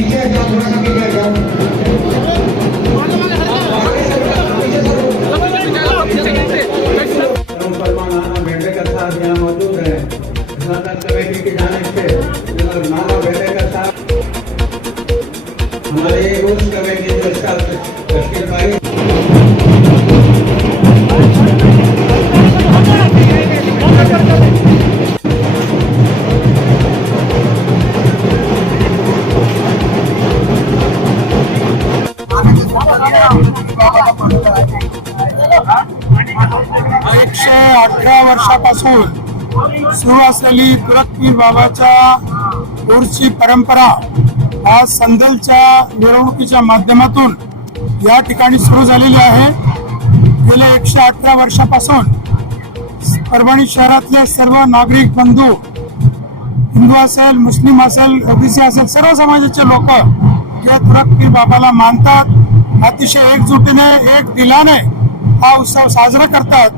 पीछे जाओ थोड़ा सा पीछे जाओ मौजूद है कमेटी की जाने। से नाना बेटे का साथ हमारे उस कमेटी जो इसका एकशे अठरा वर्षापासून सुरू असलेली तुरकपीर बाबाच्या दूरची परंपरा आज संदलच्या मिरवणुकीच्या माध्यमातून या ठिकाणी सुरू झालेली आहे. गेल्या एकशे अठरा वर्षापासून परभणी शहरातले सर्व नागरिक बंधू हिंदू असेल मुस्लिम असेल ओबीसी असेल सर्व समाजाचे लोक जे तुरकपीर बाबाला मानतात. अतिशय एकजुटीने एक दिलाने हा उत्सव साजरा करतात.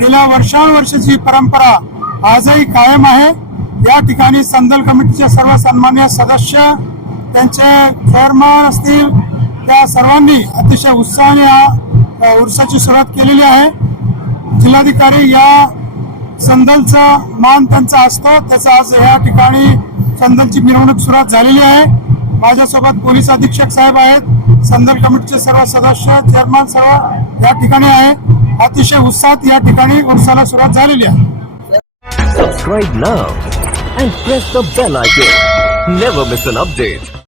गेल्या वर्षानुवर्षाची परंपरा आजही कायम आहे. या ठिकाणी संदल कमिटीचे सर्व सन्मान्य सदस्य त्यांचे चेअरमन असतील त्या सर्वांनी अतिशय उत्साहाने या अ, उर्साची सुरुवात केलेली आहे. जिल्हाधिकारी या संदलचा मान त्यांचा असतो. त्याचा आज या ठिकाणी संदलची मिरवणूक सुरुवात झालेली आहे. माझ्यासोबत पोलीस अधीक्षक साहेब आहेत संदल कमिटीचे सर्व सदस्य चेअरमॅन सर्व या ठिकाणी आहे. अतिशय उत्साहात या ठिकाणी उर्साला सुरुवात झालेली आहे. Subscribe now and press the bell icon never miss an update